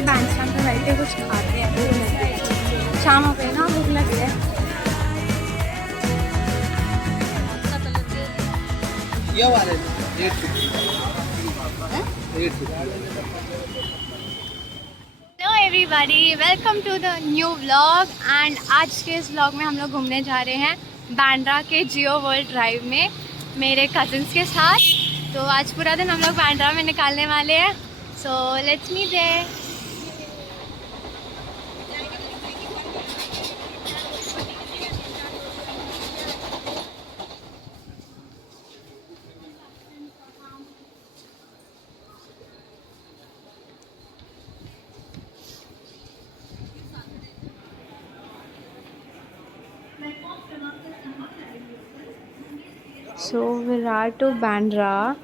के bank stand पे बैठ के कुछ खाते हैं, भूख लगी है, शाम हो गई ना, भूख लगी है। ये वाले 850 hello everybody, welcome to the new vlog. And आज के इस व्लॉग में हम लोग घूमने जा रहे हैं बांद्रा के जियो वर्ल्ड ड्राइव में मेरे कज़न्स के साथ। तो आज पूरा दिन हम लोग बांद्रा में निकालने वाले हैं, so let's meet there. So Virar to Bandra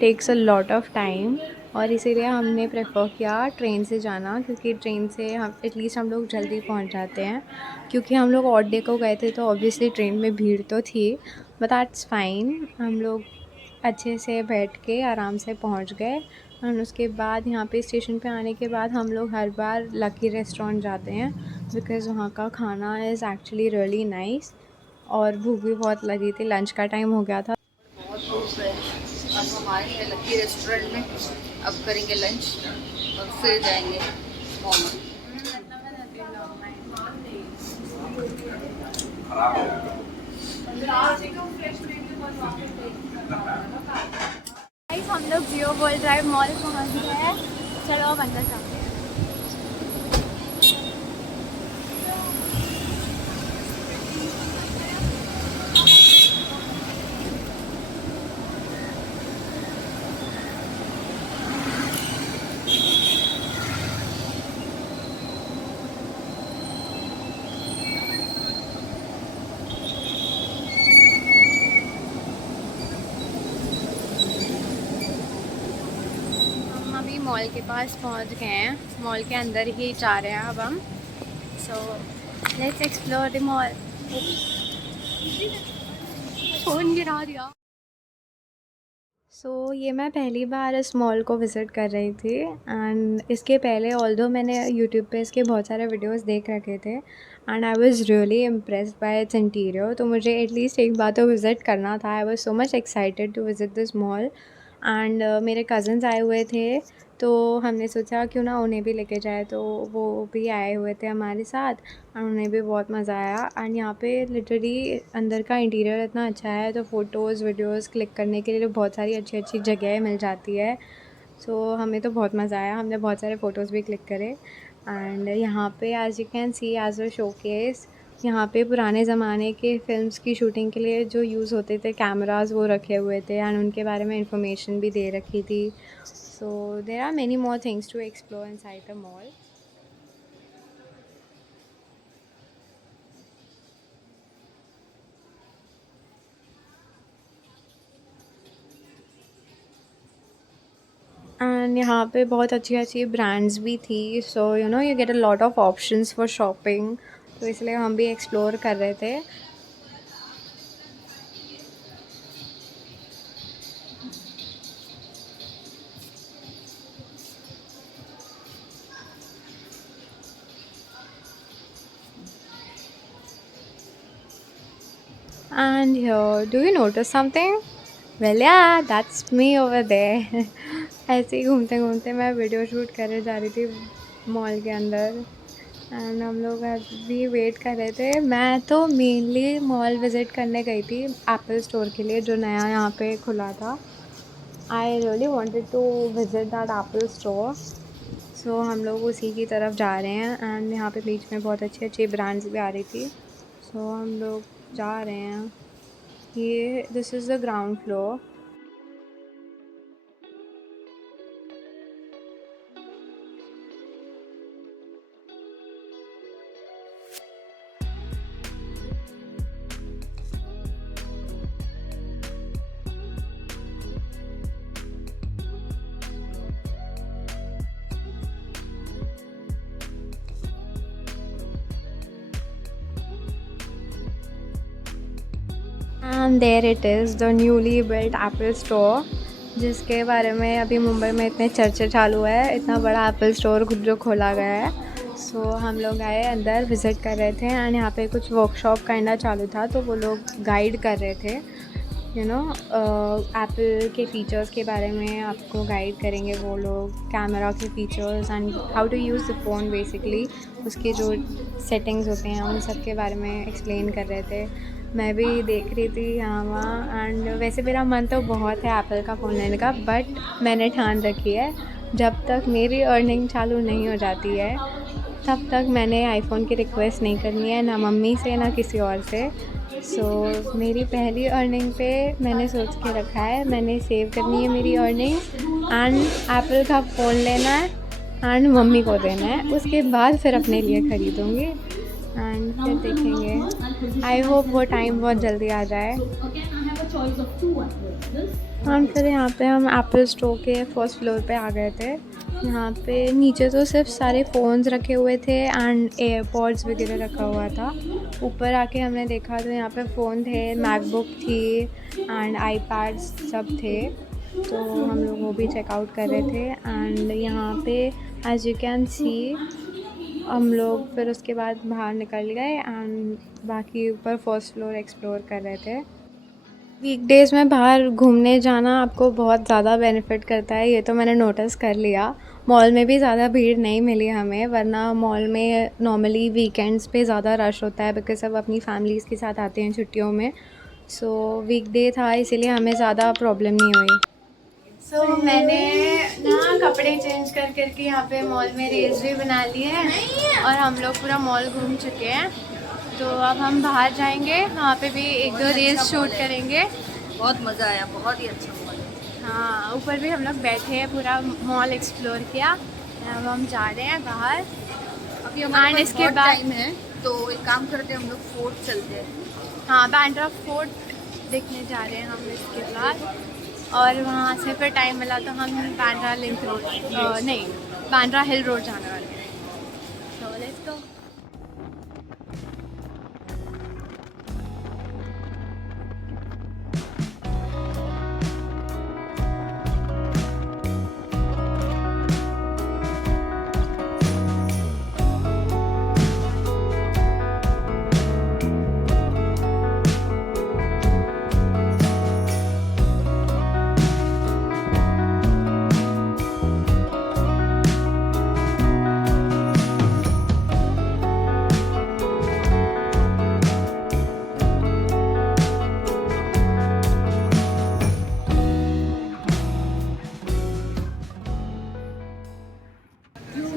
takes a lot of time, और इसीलिए हमने प्रेफर किया ट्रेन से जाना, क्योंकि ट्रेन से हम एटलीस्ट हम लोग जल्दी पहुंच जाते हैं। क्योंकि हम लोग ऑड डे को गए थे तो ऑब्वियसली ट्रेन में भीड़ तो थी, बट दैट्स फाइन। हम लोग अच्छे से बैठ के आराम से पहुंच गए। और उसके बाद यहाँ पे स्टेशन पे आने के बाद हम लोग हर बार लकी रेस्टोरेंट जाते हैं, बिकॉज़ वहाँ का खाना इज़ एक्चुअली रियली नाइस। और भूख भी बहुत लगी थी, लंच का टाइम हो गया था। बहुत धूप है। अब हम आए हैं लकी रेस्टोरेंट में, अब करेंगे लंच और फिर जाएंगे मॉल। गाइस, हम लोग जियो वर्ल्ड ड्राइव मॉल पहुंच गए हैं। चलो अब अंदर जाते हैं। हम अभी मॉल के पास पहुंच गए हैं, मॉल के अंदर ही जा रहे हैं अब हम। So let's explore the mall. Phone गिरा दिया। ये मैं पहली बार इस मॉल को विज़िट कर रही थी, एंड इसके पहले ऑल्दो मैंने यूट्यूब पे इसके बहुत सारे वीडियोस देख रखे थे, and I was really impressed by its interior. तो मुझे एटलीस्ट एक बार तो विज़िट करना था। I was so much excited to visit this mall. And मेरे कज़न्स आए हुए थे, तो हमने सोचा क्यों ना उन्हें भी लेके जाए, तो वो भी आए हुए थे हमारे साथ, और उन्हें भी बहुत मज़ा आया। एंड यहाँ पे लिटरली अंदर का इंटीरियर इतना अच्छा है, तो फ़ोटोज़ वीडियोज़ क्लिक करने के लिए बहुत सारी अच्छी अच्छी जगह मिल जाती है। सो हमें तो बहुत मज़ा आया, हमने बहुत सारे फ़ोटोज़ भी क्लिक करे। एंड यहाँ पे as you can see as a showcase, यहाँ पे पुराने ज़माने के फ़िल्म्स की शूटिंग के लिए जो यूज़ होते थे कैमराज़, वो रखे हुए थे, एंड उनके बारे में इंफॉर्मेशन भी दे रखी थी। So there are many more things to explore inside the mall. And यहाँ पे बहुत अच्छी अच्छी ब्रांड्स भी थी, so you know you get a lot of options for shopping. तो इसलिए हम भी एक्सप्लोर कर रहे थे। And here, do you notice something? Well, yeah, that's me over there. ऐसे ही घूमते घूमते मैं वीडियो शूट करने जा रही थी मॉल के अंदर, एंड हम लोग अभी वेट कर रहे थे। मैं तो मेनली मॉल विज़िट करने गई थी एप्पल स्टोर के लिए, जो नया यहाँ पे खुला था। I really wanted to visit that Apple store. So हम लोग उसी की तरफ जा रहे हैं, एंड यहाँ पे बीच में बहुत अच्छी अच्छी ब्रांड्स भी आ रही थी। सो हम लोग जा रहे हैं। ये this is the ground floor. And there it is, the newly built Apple store, जिसके बारे में अभी मुंबई में इतने चर्चे चालू है, इतना बड़ा एप्पल स्टोर जो खोला गया है। सो हम लोग आए अंदर, विज़िट कर रहे थे एंड यहाँ पे कुछ वर्कशॉप काइंडा चालू था, तो वो लोग गाइड कर रहे थे, यू नो, एप्पल के फ़ीचर्स के बारे में आपको गाइड करेंगे वो लोग, कैमरा के features and how to use the phone basically, उसके जो सेटिंग्स होते हैं उन सब के बारे में एक्सप्लेन कर रहे थे। मैं भी देख रही थी यहाँ वहाँ, एंड वैसे मेरा मन तो बहुत है एप्पल का फ़ोन लेने का, बट मैंने ठान रखी है जब तक मेरी अर्निंग चालू नहीं हो जाती है तब तक मैंने आईफ़ोन की रिक्वेस्ट नहीं करनी है, ना मम्मी से ना किसी और से। सो मेरी पहली अर्निंग पे मैंने सोच के रखा है, मैंने सेव करनी है मेरी अर्निंग एंड एप्पल का फ़ोन लेना है एंड मम्मी को देना है, उसके बाद फिर अपने लिए ख़रीदूँगी एंड फिर देखेंगे। आई होप वो टाइम बहुत जल्दी आ जाए। एंड फिर यहाँ पे हम एप्पल स्टोर के फर्स्ट फ्लोर पे आ गए थे। यहाँ पे नीचे तो सिर्फ सारे फ़ोन्स रखे हुए थे एंड एयरपॉड्स वगैरह रखा हुआ था। ऊपर आके हमने देखा तो यहाँ पे फ़ोन थे, मैकबुक थी एंड आईपैड्स सब थे, तो हम लोग वो भी चेकआउट कर रहे थे। एंड यहाँ पे एज यू कैन सी हम लोग फिर उसके बाद बाहर निकल गए एंड बाकी ऊपर फर्स्ट फ्लोर एक्सप्लोर कर रहे थे। वीकडेज़ में बाहर घूमने जाना आपको बहुत ज़्यादा बेनिफिट करता है, ये तो मैंने नोटिस कर लिया। मॉल में भी ज़्यादा भीड़ नहीं मिली हमें, वरना मॉल में नॉर्मली वीकेंड्स पे ज़्यादा रश होता है बिकॉज़ सब अपनी फैमिलीज़ के साथ आते हैं छुट्टियों में। सो वीकडे था इसीलिए हमें ज़्यादा प्रॉब्लम नहीं हुई। सो मैंने ना कपड़े चेंज कर करके यहाँ पे मॉल में रील्स भी बना लिए हैं और हम लोग पूरा मॉल घूम चुके हैं। तो अब हम बाहर जाएंगे, वहाँ पे भी एक दो रील्स शूट करेंगे। बहुत मज़ा आया, बहुत ही अच्छा मॉल है। हाँ, ऊपर भी हम लोग बैठे हैं, पूरा मॉल एक्सप्लोर किया। अब हम जा रहे हैं बाहर। अभी हमारे पास इसके बहुत बाद टाइम है, तो एक काम करते हैं, हम लोग फोर्ट चलते हैं। हाँ, बांद्रा फोर्ट देखने जा रहे हैं हम इसके बाद, और वहाँ से फिर टाइम मिला तो हम बांद्रा लिंक रोड नहीं, बांद्रा हिल रोड जाने वाले हैं। तो लेट्स गो।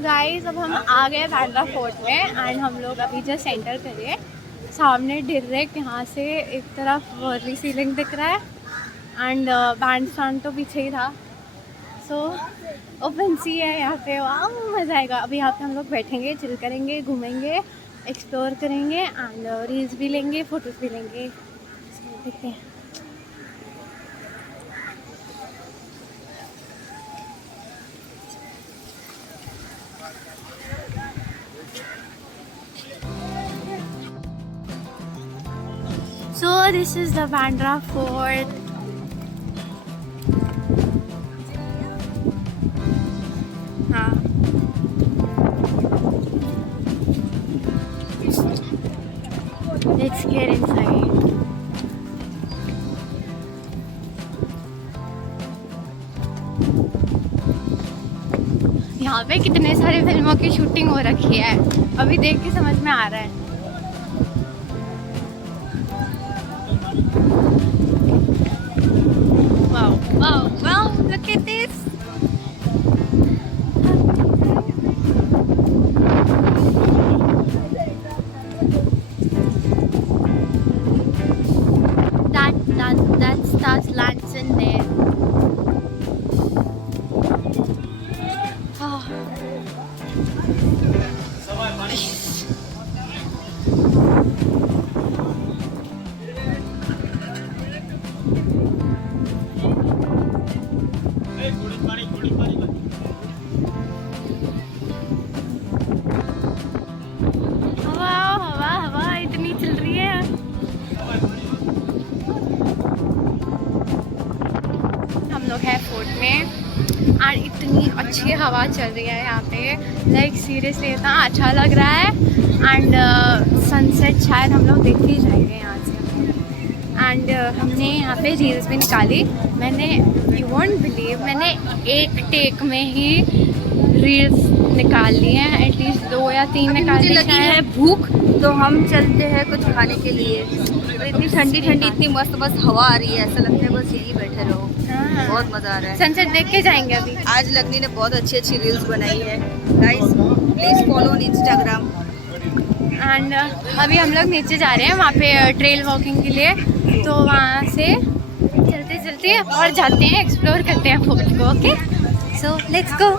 गाइस अब हम आ गए बांद्रा फोर्ट में एंड हम लोग अभी जस्ट एंटर करिए। सामने डायरेक्ट यहाँ से एक तरफ वर्ली सीलिंग दिख रहा है एंड बैंड स्टैंड तो पीछे ही था। सो ओपन सी है यहाँ पे, वाह मज़ा आएगा। अभी यहाँ पे हम लोग बैठेंगे, चिल करेंगे, घूमेंगे, एक्सप्लोर करेंगे एंड रील्स भी लेंगे, फ़ोटोज़ भी लेंगे। so, देखते हैं। So this is the Bandra Fort. हाँ, let's get inside. यहाँ पे कितने सारे फिल्मों की शूटिंग हो रखी है, अभी देख के समझ में आ रहा है। Wow, wow, wow, look at this. That starts lands in there. Oh. हवा इतनी चल रही है। हम लोग हैं फोर्ट अच्छी हवा चल रही है यहाँ पे, लाइक सीरियसली इतना अच्छा लग रहा है। एंड सनसेट शायद हम लोग देख ही जाएंगे यहाँ से। एंड हमने यहाँ पे रील्स भी निकाली। मैंने, यू वोंट बिलीव, मैंने एक टेक में ही रील्स निकाल ली हैं, एटलीस्ट 2 या 3 निकाल ली। लगी है भूख, तो हम चलते हैं कुछ खाने के लिए। और इतनी ठंडी ठंडी, इतनी मस्त मस्त हवा आ रही है, ऐसा लगता है बस यहीं बैठे रहो। बहुत मज़ा आ रहा है। सनसेट देख के जाएंगे अभी। आज लगनी ने बहुत अच्छी अच्छी रील्स बनाई है। Guys please follow on Instagram. And अभी हम लोग नीचे जा रहे हैं वहाँ पे ट्रेल वॉकिंग के लिए। तो वहाँ से चलते चलते और जाते हैं, एक्सप्लोर करते हैं फोर्ट को। Okay, so let's go.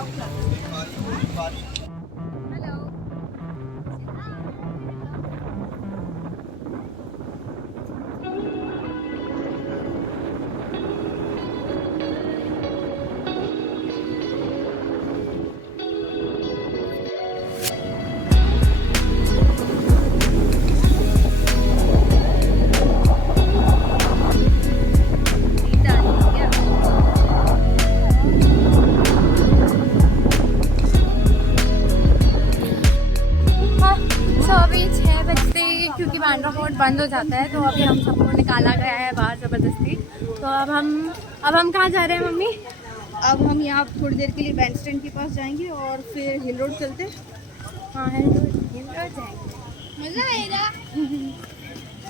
क्योंकि बांद्रा फोर्ट बंद हो जाता है, तो अभी हम सबको निकाला गया है बाहर ज़बरदस्ती। तो अब हम कहाँ जा रहे हैं मम्मी? अब हम यहाँ थोड़ी देर के लिए बैंड स्टैंड के पास जाएंगे और फिर हिल रोड चलते। हाँ, हिल रोड जाएंगे, मज़ा आएगा।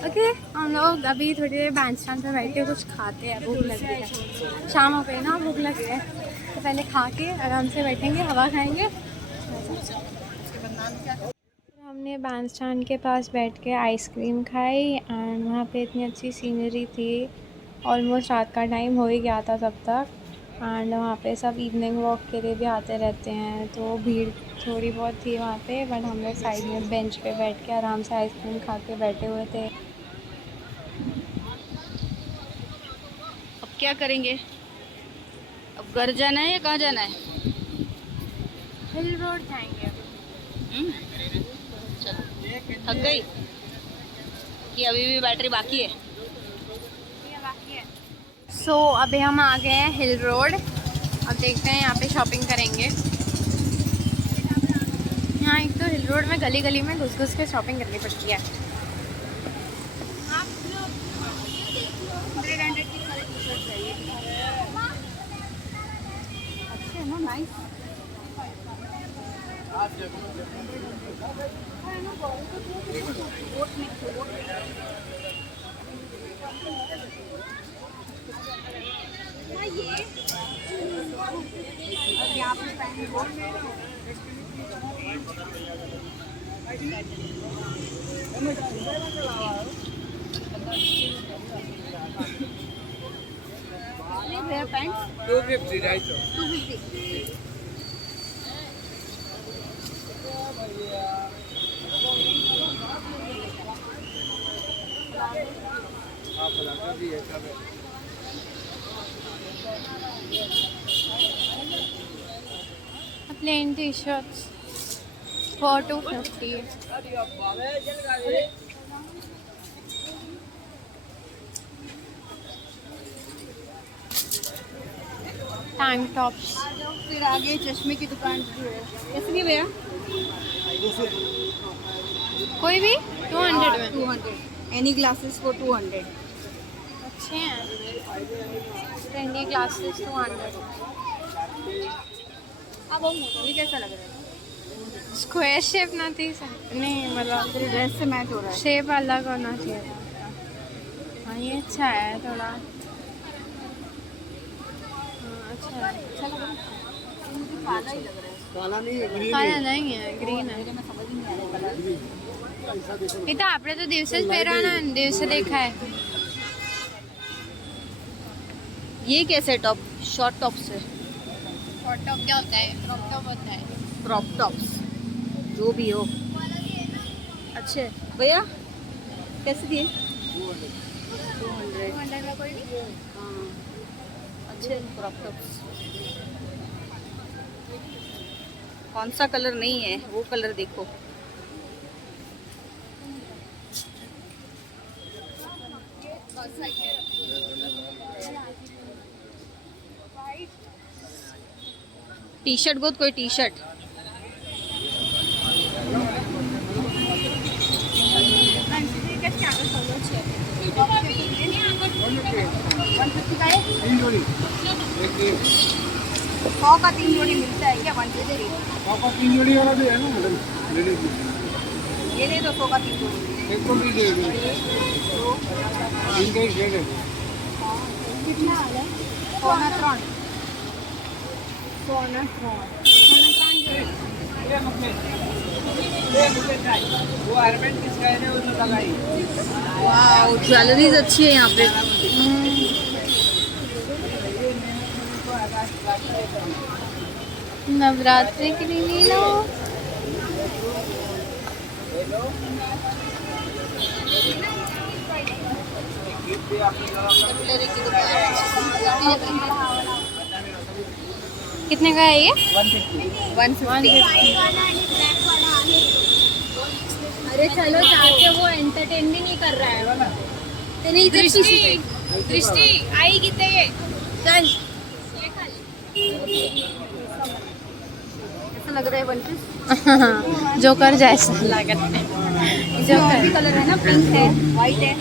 ओके, हम लोग अभी थोड़ी देर बैंड स्टैंड पर बैठ के कुछ खाते हैं, भूख लगी है। शाम हो गई ना, भूख लगी है, तो पहले खा के आराम से बैठेंगे, हवा खाएंगे। हमने बैंड स्टैंड के पास बैठ के आइसक्रीम खाई एंड वहाँ पे इतनी अच्छी सीनरी थी। ऑलमोस्ट रात का टाइम हो ही गया था तब तक। एंड वहाँ पे सब इवनिंग वॉक के लिए भी आते रहते हैं, तो भीड़ थोड़ी बहुत थी वहाँ पे। बट हम लोग साइड में बेंच पे बैठ के आराम से आइसक्रीम खा के बैठे हुए थे। अब क्या करेंगे? अब घर जाना है या कहाँ जाना है? हिल रोड जाएंगे। थक गई कि अभी भी बैटरी बाकी है? सो अभी हम आ गए हैं हिल रोड। अब देखते हैं, यहाँ पे शॉपिंग करेंगे। यहाँ एक तो हिल रोड में गली गली में घुस घुस के शॉपिंग करनी पड़ती है। अच्छे है ना, nice. Pant 250 right? 250। Plain T shirts for 250। Tank tops. फिर आगे चश्मे की दुकान भी है। कैसे नहीं भैया? कोई भी 200 में? 200। एनी ग्लासेस को 200। अच्छे हैं, ट्रेंडी ग्लासेस 200। अब ये कैसा लग रहा है? स्क्वायर शेप ना थी नहीं, मतलब तेरी ड्रेस से मैच हो रहा है। शेप अलग होना चाहिए था। हाँ, ये अच्छा है थोड़ा। हाँ, अच्छा है, अच्छा लग रहा है। मुझे काला ही लग रहा है। काला नहीं है, ग्रीन काला नहीं है, ग्रीन है। मैं समझ नहीं आ रहा कलर। ये तो आपने तो दिवसे पहरा ना, दिवसे देखा है। ये कैसे टॉप? शॉर्ट टॉप से शॉर्ट टॉप क्या होता है? क्रॉप टॉप होता है। क्रॉप टॉप्स, जो भी हो। अच्छे भैया, कैसे दिए? 200। 200 का कोई नहीं। हाँ, अच्छे क्रॉप टॉप्स। कौन सा कलर नहीं है, वो कलर देखो। टी शर्ट गोद कोई टी शर्ट सौ का 3 जोड़ी मिलता है क्या? 150 3 जोड़ी वाला भी है ना मैडम, लेडीज में। ये दे दो 100 का 3 जोड़ी एक को भी दे दो, इनका ही शेड है। कितना आ रहा है? सोना 3 वो हेयरबैंड किसका है ना, उसने लगाई। वाह ज्वेलरीज अच्छी है यहाँ पे। नवरात्रि के लिए ले लो। कितने का है ये? 150 अरे चलो जाके, वो एंटरटेन भी नहीं कर रहा है। दृष्टि आई कितने ये चल ऐसा लग रहा है 1 पीस जोकर जैसा लग रहा है। जोकर कलर है ना, पिंक है, वाइट है,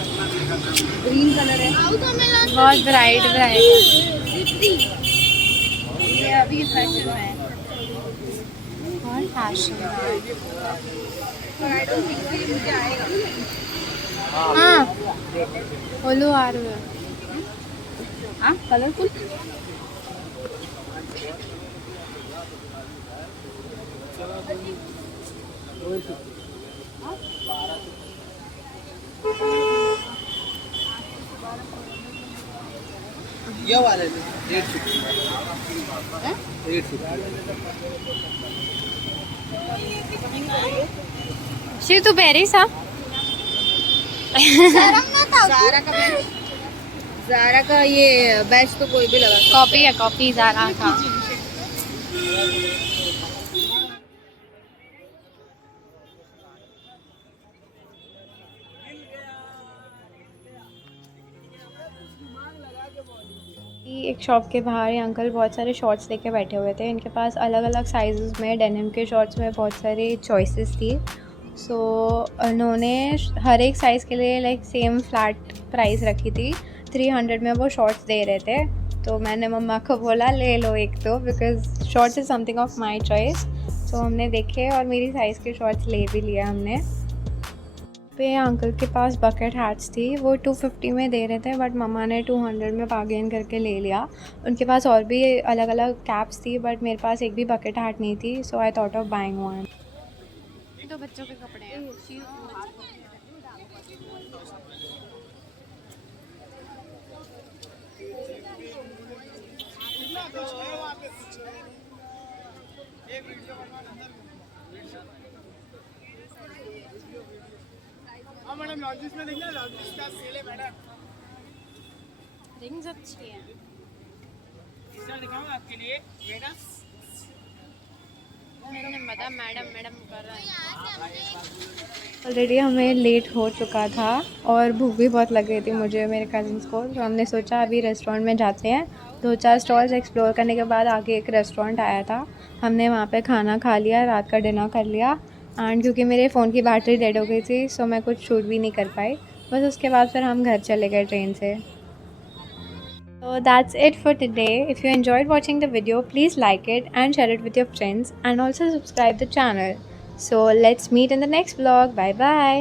ग्रीन कलर है, बहुत ब्राइट ब्राइट। ये अभी फैशन में है। बहुत फैशन। मुझे आएगा हाँ बोलो आ रहे हो। हाँ कलरफुल ये वाले 850। शिव तू पेरिस आ। ज़ारा का ये बैच तो कोई भी लगा कॉपी है, कॉपी ज़ारा का। एक शॉप के बाहर ये अंकल बहुत सारे शॉर्ट्स लेके बैठे हुए थे। इनके पास अलग अलग साइज़ में डेनिम के शॉर्ट्स में बहुत सारी चॉइसेस थी। सो उन्होंने हर एक साइज़ के लिए लाइक सेम फ्लैट प्राइस रखी थी। 300 में वो शॉर्ट्स दे रहे थे। तो मैंने मम्मा को बोला ले लो एक तो, because shorts is something of my choice. तो हमने देखे और मेरी साइज़ के शॉर्ट्स ले भी लिया हमने। पे अंकल के पास बकेट हैट्स थी, वो 250 में दे रहे थे, बट मम्मा ने 200 में बार्गेन करके ले लिया। उनके पास और भी अलग अलग कैप्स थी, बट मेरे पास एक भी बकेट हैट नहीं थी, so I thought of buying one. तो बच्चों के कपड़े हैं। हाँ मैडम, लॉन्जिस में देखिए, लॉन्जिस का सेल है मैडम। रिंग्स अच्छी है। इसका दिखाऊं आपके लिए बेटा। मैडम मैडम कर रहा है। ऑलरेडी हमें लेट हो चुका था और भूख भी बहुत लग रही थी मुझे और मेरे कज़न्स को। तो हमने सोचा अभी रेस्टोरेंट में जाते हैं। 2-4 स्टॉल्स एक्सप्लोर करने के बाद आगे एक रेस्टोरेंट आया था, हमने वहाँ पे खाना खा लिया, रात का डिनर कर लिया। एंड क्योंकि मेरे फ़ोन की बैटरी डेड हो गई थी, सो मैं कुछ शूट भी नहीं कर पाई। बस उसके बाद फिर हम घर चले गए ट्रेन से। So that's it for today. If you enjoyed watching the video, please like it and share it with your friends, and also subscribe the channel. So let's meet in the next vlog. Bye bye.